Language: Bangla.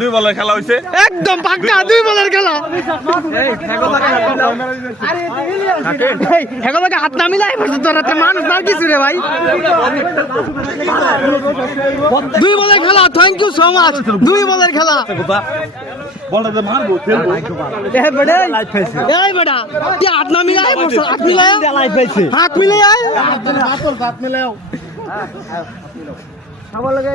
দুই বলের খেলা হয়েছে একদম পাক্কা 2 বলের খেলা হাত না মিলাই মানুষ না কিছু রে ভাই 2 বলের খেলা থ্যাংক ইউ সো মাচ 2 বলের খেলা বলটা মারবো খেলবো হাত না মিলাই হাত মিলাই হাত মিলাই হাত মিলাই সবার লাগে